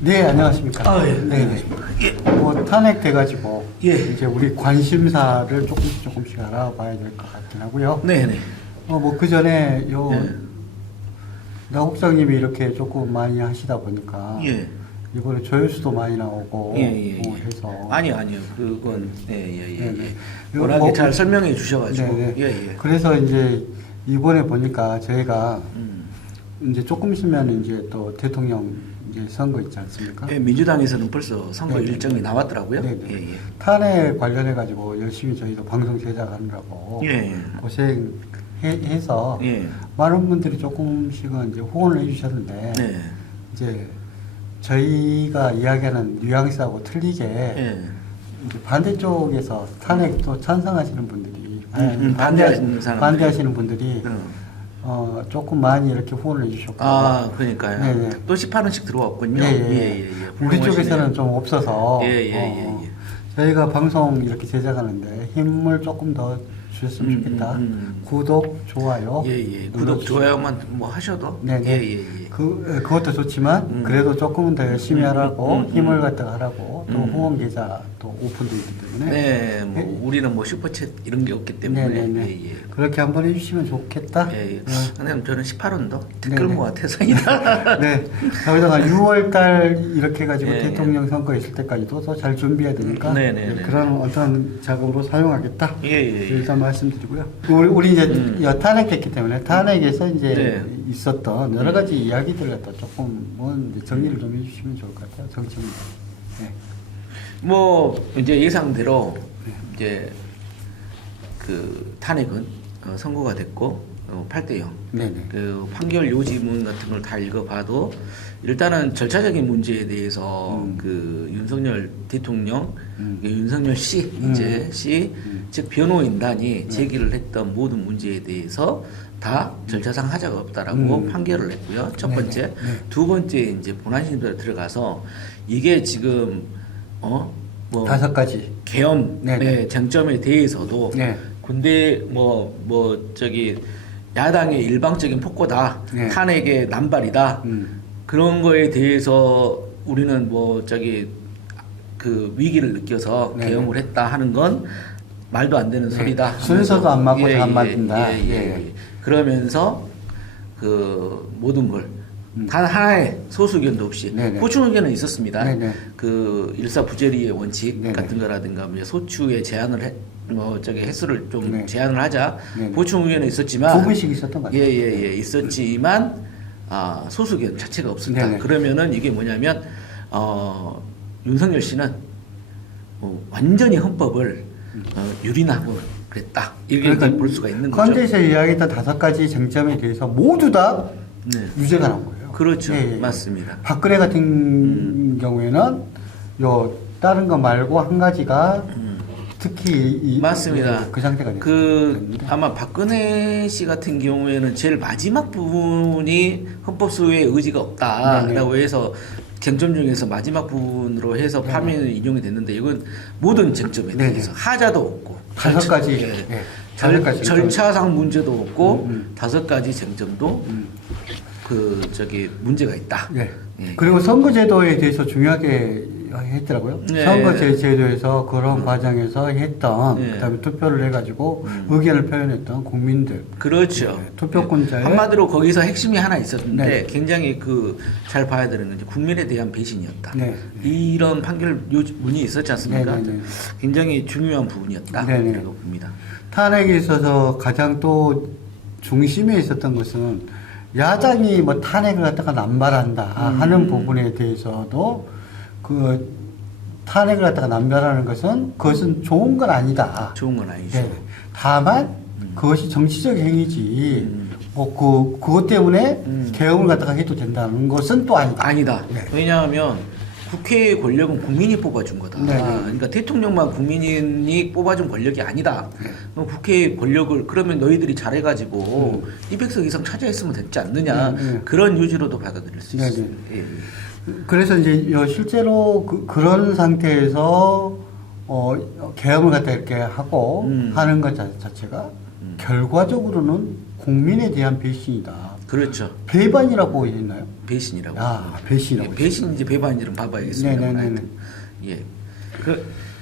네, 안녕하십니까. 아, 예. 네, 예. 뭐 탄핵돼가지고 예. 이제 우리 관심사를 조금씩 알아봐야 될 것 같긴 하고요. 네네. 뭐 그 전에 예. 나국장님이 이렇게 조금 많이 하시다 보니까 예. 이번에 조회수도 많이 나오고 예. 뭐 해서 아니요. 그건, 예. 네네. 워낙에 뭐- 잘 설명해 주셔가지고. 네네. 예. 그래서 이제 이번에 보니까 저희가 음. 이제 조금 있으면 이제 또 대통령 이제 선거 있지 않습니까? 예, 민주당에서는 벌써 선거 네네. 일정이 나왔더라고요. 네네. 예. 탄핵 관련해 가지고 열심히 저희도 방송 제작하느라고 예. 고생해서 예. 많은 분들이 조금씩은 이제 후원을 해주셨는데 네. 이제 저희가 이야기하는 뉘앙스하고 틀리게 예. 이제 반대쪽에서 탄핵도 찬성하시는 분들이 반대하시는 분들이 조금 많이 이렇게 후원을 해주셨고 그러니까요. 네네. 또 18원씩 들어왔군요. 예. 우리 쪽에서는 좀 없어서 예. 저희가 방송 이렇게 제작하는데 힘을 조금 더 주셨으면 좋겠다. 구독, 좋아요. 예. 구독, 눌러주시고. 좋아요만 뭐 하셔도. 네네. 예. 그것도 좋지만 그래도 조금은 더 열심히 하라고 힘을 갖다가 하라고 또 후원 계좌 또 오픈되어 있기 때문에 네, 뭐 우리는 뭐 슈퍼챗 이런 게 없기 때문에. 네네네. 예. 그렇게 한번 해주시면 좋겠다. 예. 네. 선생님 저는 18원도 댓글 네네. 모아 태산이다. 네. 거기다가 6월달 이렇게 해가지고 예, 대통령 선거 있을 때까지도 더 잘 준비해야 되니까 네네네. 그런 어떤 자금으로 사용하겠다. 예. 일단 말씀드리고요. 우리 이제 탄핵됐기 때문에 탄핵에서 이제 네. 있었던 여러 가지 이야기들 갖다 조금은 이제 정리를 좀 해주시면 좋을 것 같아요. 정치문. 네. 뭐 이제 예상대로 이제 그 탄핵은 선고가 됐고 8대 0. 네네. 그 판결 요지문 같은 걸 다 읽어봐도 일단은 절차적인 문제에 대해서 그 윤석열 대통령, 그 윤석열 씨, 이제 씨, 즉 변호인단이 제기를 했던 모든 문제에 대해서 다 절차상 하자가 없다라고 판결을 했고요. 첫 번째, 네네. 두 번째 이제 본안심사에 들어가서 이게 지금 뭐 5가지. 계엄 네네. 쟁점에 대해서도 네. 군대 저기 야당의 일방적인 폭거다, 네. 탄핵의 남발이다, 그런 거에 대해서 우리는 그 위기를 느껴서 네네. 계엄을 했다 하는 건 말도 안 되는 네. 소리다. 순서도 안 맞고 안 맞는다. 예. 그러면서 그 모든 걸 단 하나의 소수 의견도 없이 네네. 보충 의견은 있었습니다. 네네. 그 일사부재리의 원칙 네네. 같은 거라든가 뭐 소추의 제한을 횟수를 좀 네. 제한을 하자 네네. 보충 의견은 있었지만 9분씩 있었던 것 같아요. 예 있었지만 소수 의견 자체가 없었다. 네네. 그러면은 이게 뭐냐면 윤석열 씨는 완전히 헌법을 유린하고 그랬다. 이렇게 볼 수가 있는 거죠. 컨대에서 이야기했던 5가지 쟁점에 대해서 모두 다 네. 유죄가 나온 거예요. 그렇죠. 예. 맞습니다. 박근혜 같은 경우에는 다른 거 말고 한 가지가 특히 맞습니다. 그 상태가 됐습니다. 그 아마 박근혜 씨 같은 경우에는 제일 마지막 부분이 헌법 소유의 의지가 없다라고 해서 쟁점 중에서 마지막 부분으로 해서 파면을 인용이 됐는데 이건 모든 쟁점에 네네. 대해서 하자도 없고 5가지. 예. 네. 5가지. 절차상 문제도 없고 5가지 쟁점도 문제가 있다. 네. 예. 그리고 선거제도에 대해서 중요하게 했더라고요. 네. 선거제도에서 그런 과정에서 했던 네. 그다음에 투표를 해가지고 의견을 표현했던 국민들. 그렇죠. 네. 투표권자의 한마디로 거기서 핵심이 하나 있었는데 네. 굉장히 잘 봐야 되는 건 이제 국민에 대한 배신이었다. 네. 이런 판결 문이 있었지 않습니까? 네. 굉장히 중요한 부분이었다. 네. 라고 봅니다. 탄핵에 있어서 가장 또 중심에 있었던 것은 야당이 뭐 탄핵을 갖다가 남발한다 하는 부분에 대해서도 그 탄핵을 갖다가 남발하는 것은 그것은 좋은 건 아니다. 좋은 건 아니죠. 네. 다만 그것이 정치적 행위지 그것 때문에 계엄을 갖다가 해도 된다는 것은 또 아니다. 아니다. 네. 왜냐하면 국회의 권력은 국민이 뽑아준 거다. 네. 그러니까 대통령만 국민이 뽑아준 권력이 아니다. 네. 그럼 국회의 권력을 그러면 너희들이 잘해가지고 200석 이상 차지했으면 됐지 않느냐. 네. 그런 요지로도 받아들일 수 네. 있습니다. 예. 그래서 이제 실제로 그런 상태에서 계엄을 갖다 이렇게 하고 하는 것 자체가 결과적으로는 국민에 대한 배신이다. 그렇죠. 배반이라고 했나요? 배신이라고. 배신이라고. 배신인지 배반인지는 봐봐야겠습니다. 네네네. 예.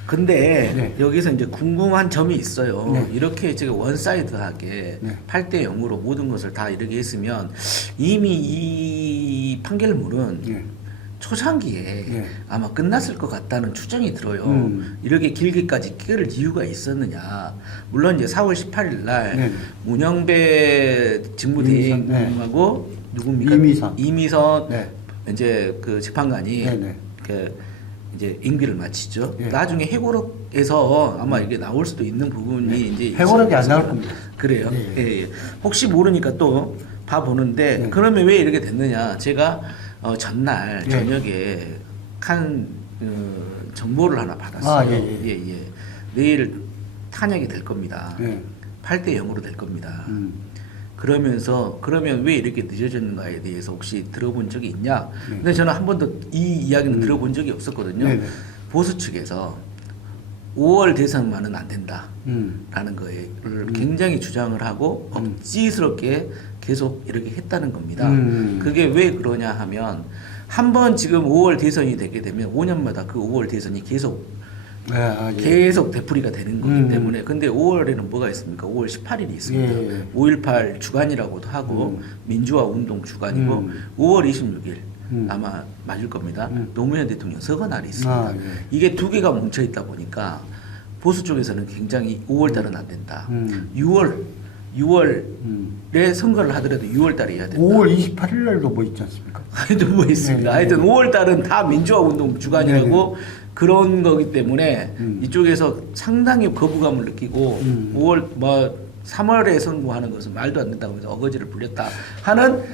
근데 네. 여기서 이제 궁금한 점이 있어요. 네. 이렇게 지금 원사이드하게 네. 8대 0으로 모든 것을 다 이렇게 했으면 이미 이 판결문은 네. 초창기에 네. 아마 끝났을 것 같다는 추정이 들어요. 이렇게 길게까지 끌 이유가 있었느냐. 물론 이제 4월 18일 날 네. 문영배 직무대행하고 누굽니까? 이미선 네. 이제 그 재판관이 네네. 그 이제 임기를 마치죠. 예. 나중에 해고록에서 아마 이게 나올 수도 있는 부분이 이제 해고록이 안 나올 겁니다. 그래요. 예. 예. 예. 혹시 모르니까 또 봐보는데 네. 그러면 왜 이렇게 됐느냐? 제가 전날 예. 저녁에 한 정보를 하나 받았어요. 예. 내일 탄핵이 될 겁니다. 예. 8대 0으로 될 겁니다. 그러면서 그러면 왜 이렇게 늦어졌는가에 대해서 혹시 들어본 적이 있냐? 네. 근데 저는 한 번도 이 이야기는 들어본 적이 없었거든요. 네네. 보수 측에서 5월 대선만은 안 된다. 라는 거를 굉장히 주장을 하고 억지스럽게 계속 이렇게 했다는 겁니다. 그게 왜 그러냐 하면 한 번 지금 5월 대선이 되게 되면 5년마다 그 5월 대선이 계속 예. 계속 되풀이가 되는 거기 때문에 근데 5월에는 뭐가 있습니까? 5월 18일이 있습니다. 예. 5.18 주간이라고도 하고 민주화 운동 주간이고 5월 26일 아마 맞을 겁니다. 노무현 대통령 서거 날이 있습니다. 예. 이게 두 개가 뭉쳐 있다 보니까 보수 쪽에서는 굉장히 5월 달은 안 된다. 6월에 선거를 하더라도 6월 달에 해야 된다. 5월 28일 날도 뭐 있지 않습니까? 하여튼 뭐 있습니다. 네. 하여튼 5월 달은 다 민주화 운동 주간이라고 그런 거기 때문에 이쪽에서 상당히 거부감을 느끼고 5월 뭐 3월에 선거하는 것은 말도 안 된다고 해서 어거지를 부렸다 하는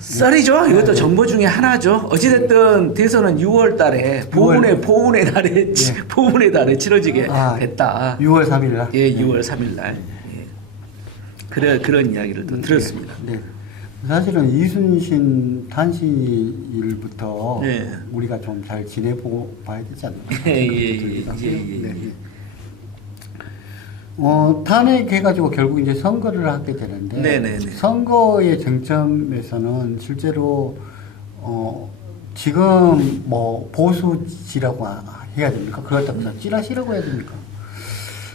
썰이죠. 이것도 정보 중에 하나죠. 어찌됐든 대선은 6월 달에 보훈의 달에 보훈의 달에 치러지게 됐다. 6월 3일 날. 예, 6월 3일 날. 예. 그런 이야기를 또 들었습니다. 네. 사실은 이순신 탄신 일부터 네. 우리가 좀 잘 지내보고 봐야 되지 않나. 예. 탄핵해가지고 결국 이제 선거를 하게 되는데 네네네. 선거의 쟁점에서는 실제로 지금 뭐 보수지라고 해야 됩니까? 그렇다면 찌라시라고 해야 됩니까?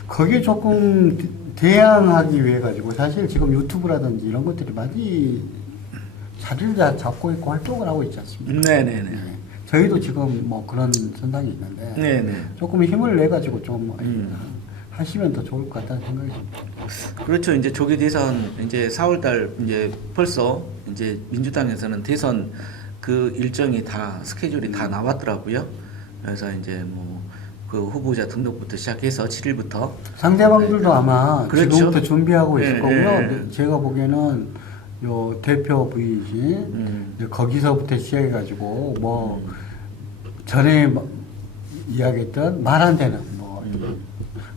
거기에 조금 대항하기 위해 가지고 사실 지금 유튜브라든지 이런 것들이 많이 자리를 잡고 있고 활동을 하고 있지 않습니까? 네네네. 네. 저희도 지금 뭐 그런 선상이 있는데 네네. 조금 힘을 내 가지고 좀 하시면 더 좋을 것 같다는 생각이 듭니다. 그렇죠. 이제 조기 대선 이제 4월달 이제 벌써 이제 민주당에서는 대선 그 일정이 다 스케줄이 다 나왔더라고요. 그래서 이제 뭐 그 후보자 등록부터 시작해서 7일부터 상대방들도 아마 그렇죠. 지금부터 준비하고 있을 네, 거고요. 네. 제가 보기에는 요 대표 부이지 거기서부터 시작해가지고 뭐 전에 이야기했던 말 안 되는 뭐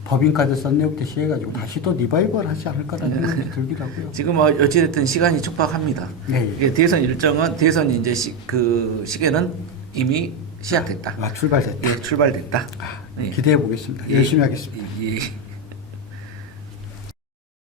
법인카드 썬내부터 시작해가지고 다시 또 리바이벌 하지 않을까라는 생각이 들더라고요. 지금 어찌됐든 시간이 촉박합니다. 네. 이게 대선 일정은 대선 이제 그 시계는 이미 시작됐다. 출발됐다. 예, 출발됐다. 예. 기대해 보겠습니다. 열심히 하겠습니다. 예.